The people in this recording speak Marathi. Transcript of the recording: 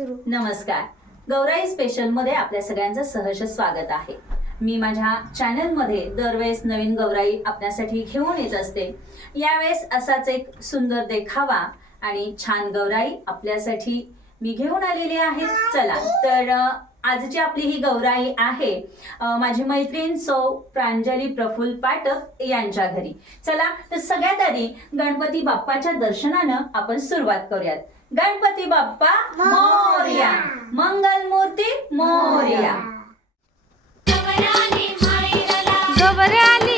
नमस्कार. गौराई स्पेशलमध्ये आपल्या सगळ्यांचं सहर्ष स्वागत आहे. मी माझ्या चॅनलमध्ये दरवेळेस नवीन गौराई आपल्यासाठी घेऊन येत असते. यावेळेस असाच एक सुंदर देखावा आणि छान गौराई आपल्यासाठी मी घेऊन आलेली आहे. चला तर आजची आपली ही गौराई आहे माझी मैत्रीण सौ प्रांजली प्रफुल्ल पाठक यांच्या घरी. चला तर सगळ्यात आधी गणपती बाप्पाच्या दर्शनानं आपण सुरुवात करूयात. गणपती बाप्पा मोरया. मंगलमूर्ती मोरया. गवर आली